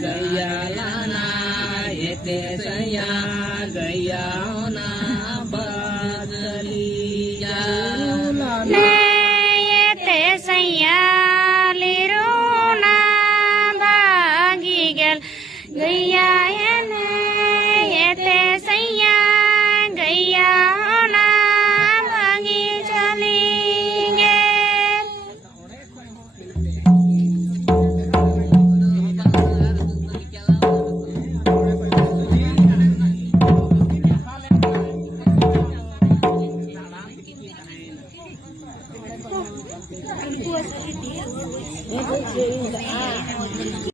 Guyana येते सया Guyana बदलिया येते सया लिरोना भागी गेल गैया येते सया गैयाना भागी चली गेल